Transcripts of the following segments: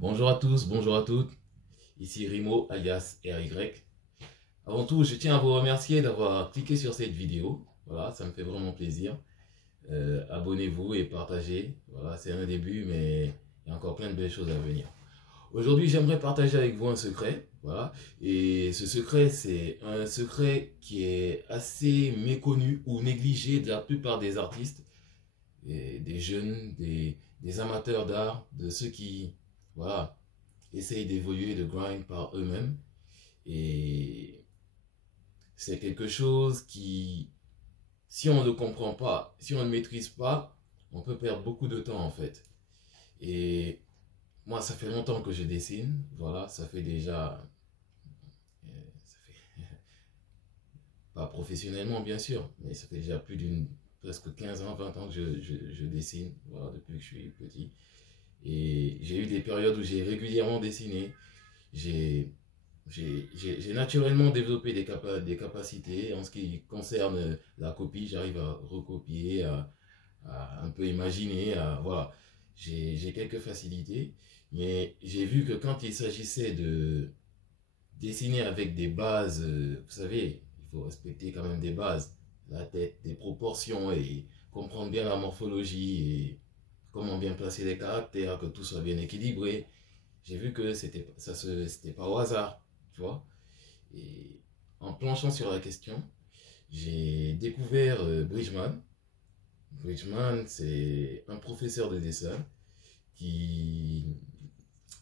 Bonjour à tous, bonjour à toutes. Ici Rimo alias RY. Avant tout, je tiens à vous remercier d'avoir cliqué sur cette vidéo. Voilà, ça me fait vraiment plaisir. Abonnez-vous et partagez. Voilà, c'est un début, mais il y a encore plein de belles choses à venir. Aujourd'hui, j'aimerais partager avec vous un secret. Voilà, et ce secret, c'est un secret qui est assez méconnu ou négligé de la plupart des artistes, et des jeunes, des amateurs d'art, de ceux qui, voilà, essayent d'évoluer, de grind par eux-mêmes. Et c'est quelque chose qui, si on ne le comprend pas, si on ne maîtrise pas, on peut perdre beaucoup de temps en fait. Et moi, ça fait longtemps que je dessine. Voilà, ça fait déjà, ça fait, pas professionnellement bien sûr, mais ça fait déjà plus d'une, presque 15 ans, 20 ans que je dessine, voilà, depuis que je suis petit. Et j'ai eu des périodes où j'ai régulièrement dessiné. J'ai j'ai naturellement développé des capacités en ce qui concerne la copie. J'arrive à recopier, à un peu imaginer. Voilà. J'ai quelques facilités. Mais j'ai vu que quand il s'agissait de dessiner avec des bases, vous savez, il faut respecter quand même des bases. La tête, des proportions et comprendre bien la morphologie et comment bien placer les caractères, que tout soit bien équilibré. J'ai vu que c'était pas au hasard, tu vois. Et en planchant sur la question, j'ai découvert Bridgman. Bridgman, c'est un professeur de dessin qui,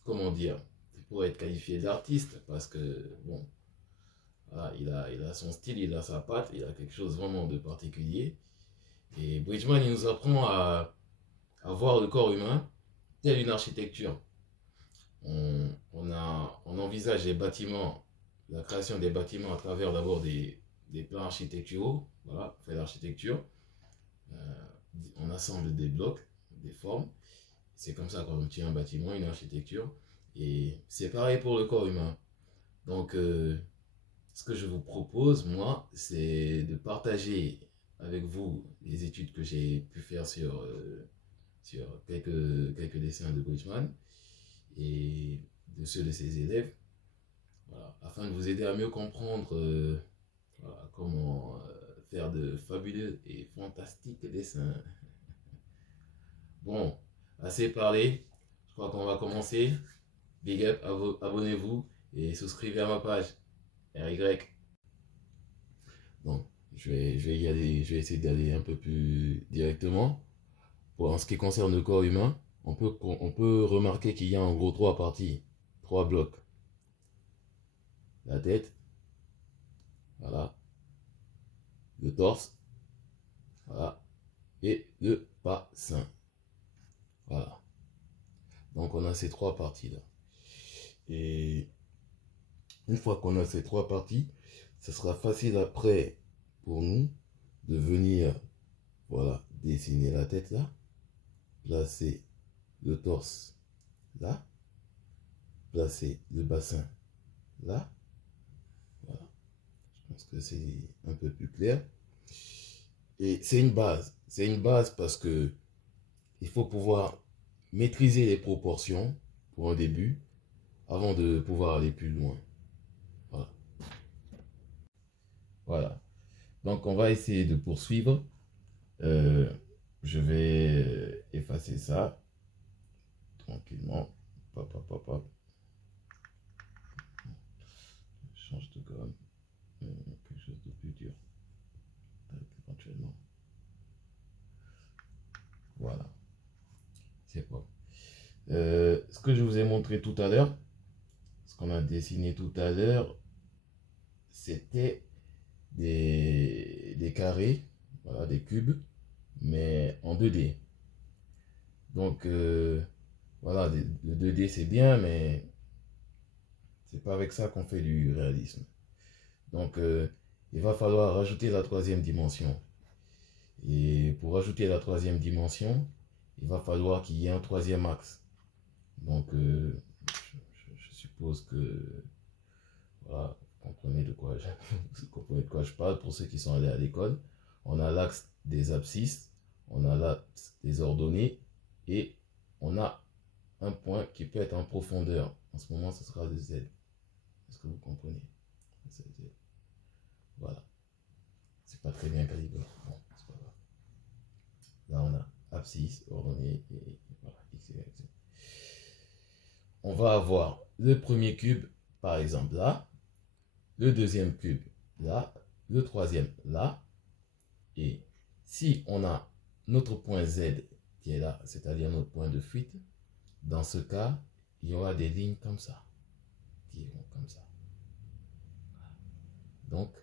comment dire, pourrait être qualifié d'artiste parce que, bon, voilà, il a son style, il a sa patte, il a quelque chose vraiment de particulier. Et Bridgman, il nous apprend à voir le corps humain tel une architecture. On envisage les bâtiments, la création des bâtiments à travers d'abord des plans architecturaux. Voilà, on fait l'architecture. On assemble des blocs, des formes. C'est comme ça qu'on obtient un bâtiment, une architecture. Et c'est pareil pour le corps humain. Donc, ce que je vous propose, moi, c'est de partager avec vous les études que j'ai pu faire sur quelques dessins de Bridgman et de ceux de ses élèves, voilà, afin de vous aider à mieux comprendre voilà, comment faire de fabuleux et fantastiques dessins. Bon, assez parlé, je crois qu'on va commencer. Big up, abonnez-vous et souscrivez à ma page RY. Donc, je vais y aller, je vais essayer d'aller un peu plus directement. Pour en ce qui concerne le corps humain, on peut remarquer qu'il y a en gros trois parties, trois blocs. La tête, voilà, le torse, voilà, et le bassin. Voilà. Donc on a ces trois parties-là. Et une fois qu'on a ces trois parties, ce sera facile après pour nous de venir, voilà, dessiner la tête là, placer le torse là, placer le bassin là. Voilà. Je pense que c'est un peu plus clair. Et c'est une base. C'est une base parce que il faut pouvoir maîtriser les proportions pour un début avant de pouvoir aller plus loin. Voilà. Voilà. Donc, on va essayer de poursuivre. Euh, je vais effacer ça tranquillement. Hop, hop, hop, hop. Je change de gomme. Quelque chose de plus dur. Éventuellement. Voilà. C'est bon. Ce que je vous ai montré tout à l'heure, ce qu'on a dessiné tout à l'heure, c'était des carrés, voilà, des cubes, mais en 2D. Donc, voilà, le 2D c'est bien, mais c'est pas avec ça qu'on fait du réalisme. Donc, il va falloir rajouter la troisième dimension. Et pour rajouter la troisième dimension, il va falloir qu'il y ait un troisième axe. Donc, je suppose que, voilà, vous comprenez de quoi vous comprenez de quoi je parle pour ceux qui sont allés à l'école. On a l'axe des abscisses, on a l'axe des ordonnées et on a un point qui peut être en profondeur. En ce moment, ce sera le Z. Est-ce que vous comprenez? Z. Voilà. C'est pas très bien calibré. Bon, c'est pas grave. Là, on a abscisse, ordonnée, et voilà, X, Y, Z. On va avoir le premier cube, par exemple, là. Le deuxième cube, là. Le troisième, là. Et si on a notre point Z qui est là, c'est-à-dire notre point de fuite, dans ce cas, il y aura des lignes comme ça, qui iront comme ça. Donc,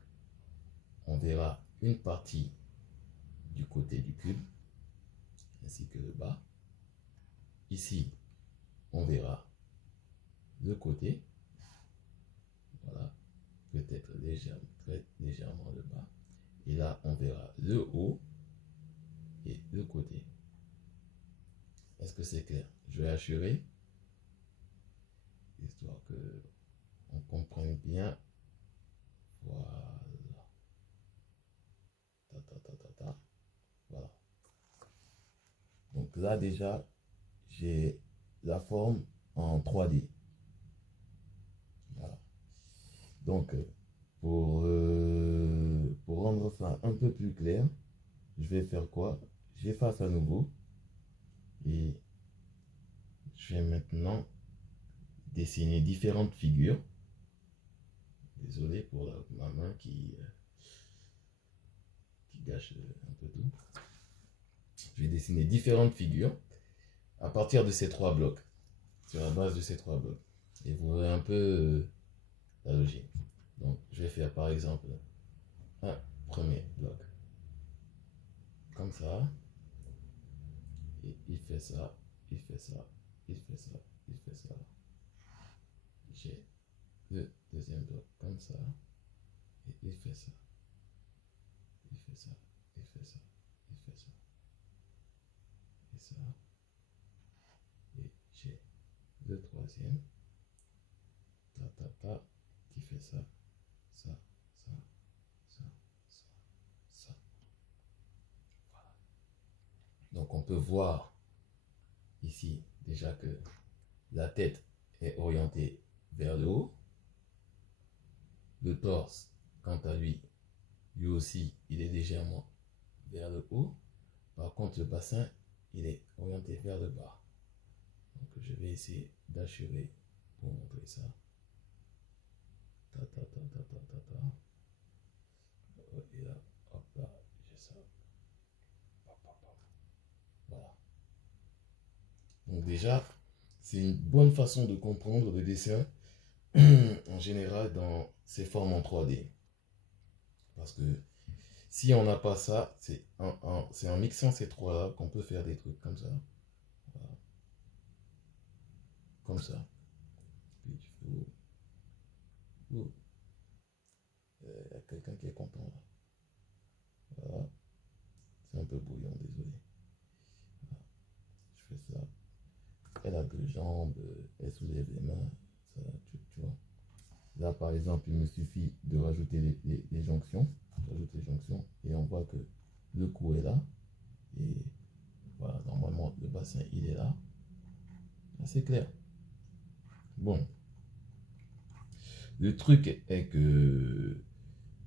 on verra une partie du côté du cube, ainsi que le bas. Ici, on verra le côté, voilà, peut-être très légèrement le bas. Et là, on verra le haut et le côté. Est-ce que c'est clair? Je vais assurer, histoire que on comprenne bien. Voilà. Voilà. Donc là déjà, j'ai la forme en 3D. Voilà. Donc pour rendre ça un peu plus clair, je vais faire quoi? J'efface à nouveau et je vais maintenant dessiner différentes figures. Désolé pour ma main qui gâche un peu tout. Je vais dessiner différentes figures à partir de ces trois blocs, sur la base de ces trois blocs. Et vous verrez un peu la logique. Donc, je vais faire par exemple un premier bloc comme ça. Et il fait ça, il fait ça, il fait ça, il fait ça. J'ai le deuxième bloc comme ça. Et il fait ça. Il fait ça, il fait ça, il fait ça. Et ça. Et j'ai le troisième. Qui fait ça, ça, ça, ça, ça, ça. Voilà. Donc on peut voir ici déjà que la tête est orientée vers le haut. Le torse, quant à lui, lui aussi, il est légèrement vers le haut. Par contre, le bassin, il est orienté vers le bas. Donc je vais essayer d'achever pour montrer ça. Et là, hop là, j'ai ça. Voilà. Donc déjà, c'est une bonne façon de comprendre le dessin en général dans ces formes en 3D. Parce que si on n'a pas ça, c'est en mixant ces trois-là qu'on peut faire des trucs comme ça. Voilà. Comme ça. Puis tu fais... Il y a quelqu'un qui est content là. Voilà. C'est un peu bouillant, désolé. Voilà. Je fais ça. Elle a deux jambes, elle soulève les mains. Ça, tu vois. Là, par exemple, il me suffit de rajouter les jonctions. J'ajoute les jonctions et on voit que le cou est là. Et voilà, normalement, le bassin, il est là. C'est clair. Bon. Le truc est que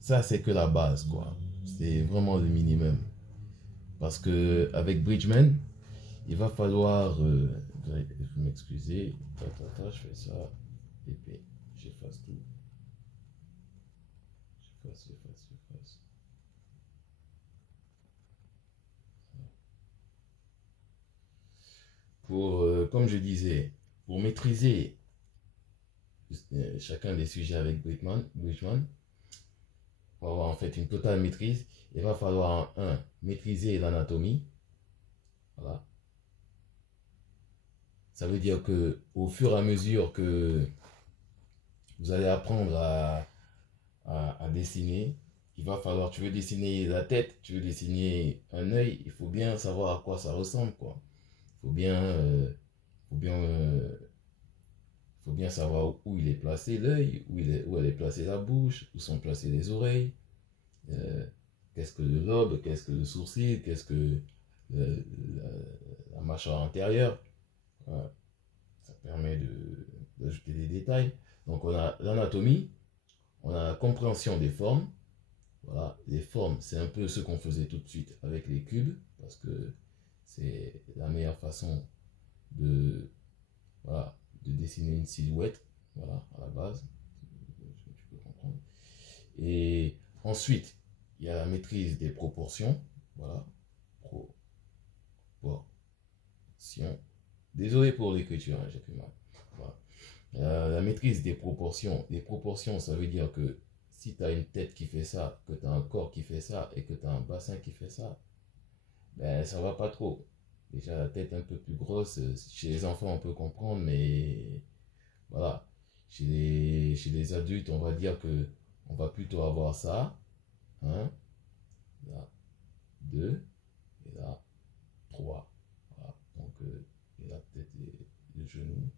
ça, c'est que la base, quoi. C'est vraiment le minimum. Parce que avec Bridgman, il va falloir... je m'excuser. Je fais ça. Et puis, j'efface tout. J'efface. Comme je disais, pour maîtriser chacun des sujets avec Bridgman, pour avoir en fait une totale maîtrise, il va falloir maîtriser l'anatomie. Voilà. Ça veut dire que au fur et à mesure que vous allez apprendre à dessiner, il va falloir, tu veux dessiner la tête, tu veux dessiner un œil, il faut bien savoir à quoi ça ressemble, quoi. Il faut bien savoir où il est placé l'œil, où elle est placée la bouche, où sont placées les oreilles, qu'est-ce que le lobe, qu'est-ce que le sourcil, qu'est-ce que la mâchoire intérieure. Voilà. permet d'ajouter des détails. Donc on a l'anatomie, on a la compréhension des formes. Voilà, les formes, c'est un peu ce qu'on faisait tout de suite avec les cubes, parce que c'est la meilleure façon de, voilà, de dessiner une silhouette, voilà, à la base, tu peux comprendre. Et ensuite, il y a la maîtrise des proportions, voilà, proportions. Désolé pour l'écriture, hein, j'ai plus mal. Voilà. La maîtrise des proportions, ça veut dire que si tu as une tête qui fait ça, que tu as un corps qui fait ça et que tu as un bassin qui fait ça, ben ça va pas trop. Déjà la tête un peu plus grosse, chez les enfants on peut comprendre, mais voilà. Chez les adultes, on va dire que on va plutôt avoir ça. Un, là, deux, et là, trois. Voilà. Donc, et là peut-être le genou,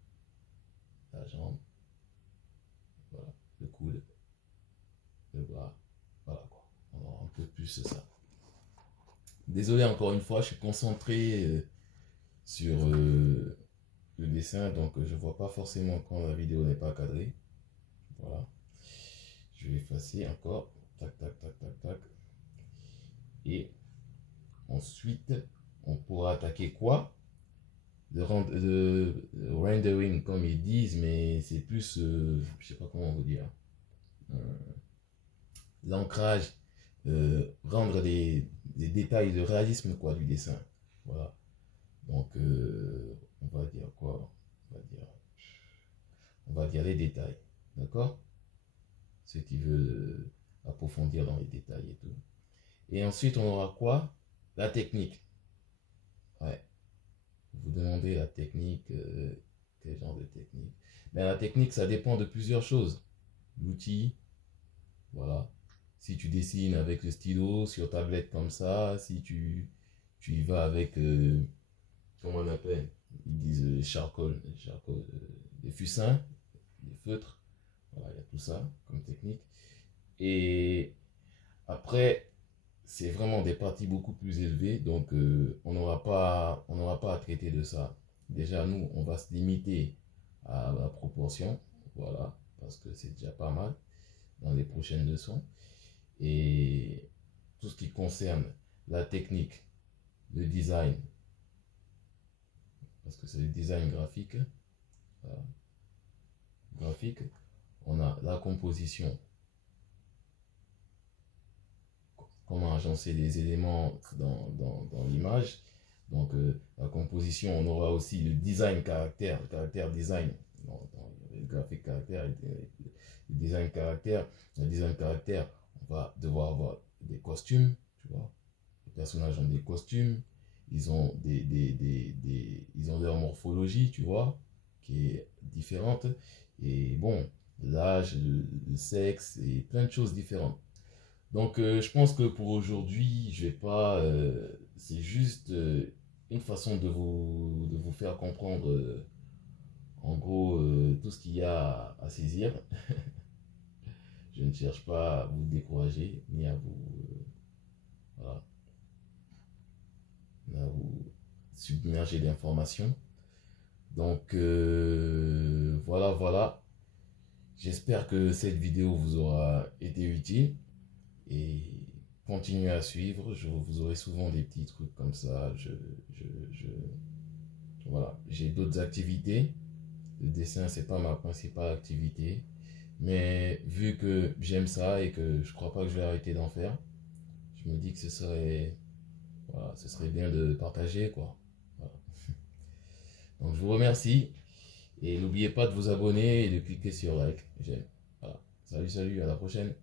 la jambe, voilà, le coude, le bras, voilà quoi. On aura un peu plus ça. Désolé encore une fois, je suis concentré sur le dessin, donc je vois pas forcément quand la vidéo n'est pas cadrée. Voilà. Je vais effacer encore. Tac, tac, tac, tac, tac. Et ensuite, on pourra attaquer quoi? Le rendering, comme ils disent, mais c'est plus, je sais pas comment vous dire, l'ancrage, rendre des détails de réalisme quoi du dessin. Voilà. Donc, on va dire quoi? On va dire les détails. D'accord? Ceux qui veulent approfondir dans les détails et tout. Et ensuite, on aura quoi? La technique. Ouais. Vous demandez la technique, quel genre de technique? Ben, la technique, ça dépend de plusieurs choses. L'outil, voilà. Si tu dessines avec le stylo sur tablette comme ça, si tu y vas avec, comment on appelle? Ils disent charcoal, des fusains, des feutres. Voilà, il y a tout ça comme technique. Et après, c'est vraiment des parties beaucoup plus élevées, donc on n'aura pas à traiter de ça. Déjà, nous, on va se limiter à la proportion, voilà, parce que c'est déjà pas mal dans les prochaines leçons. Et tout ce qui concerne la technique, le design, parce que c'est le design graphique, voilà, graphique, on a la composition, comment agencer les éléments dans l'image. Donc la composition, on aura aussi le design caractère, le caractère design, dans le graphique caractère, le design caractère. Le design caractère, on va devoir avoir des costumes, tu vois. Les personnages ont des costumes, ils ont ils ont leur morphologie, tu vois, qui est différente. Et bon, l'âge, le sexe et plein de choses différentes. Donc, je pense que pour aujourd'hui, je vais pas. C'est juste une façon de vous faire comprendre, en gros, tout ce qu'il y a à saisir. Je ne cherche pas à vous décourager, ni à vous, voilà, à vous submerger d'informations. Donc, voilà, voilà. J'espère que cette vidéo vous aura été utile. Et continuez à suivre, vous aurez souvent des petits trucs comme ça. Voilà, j'ai d'autres activités. Le dessin, c'est pas ma principale activité. Mais vu que j'aime ça et que je crois pas que je vais arrêter d'en faire, je me dis que voilà, ce serait bien de partager, quoi. Voilà. Donc je vous remercie. Et n'oubliez pas de vous abonner et de cliquer sur like. J'aime. Voilà. Salut, salut, à la prochaine.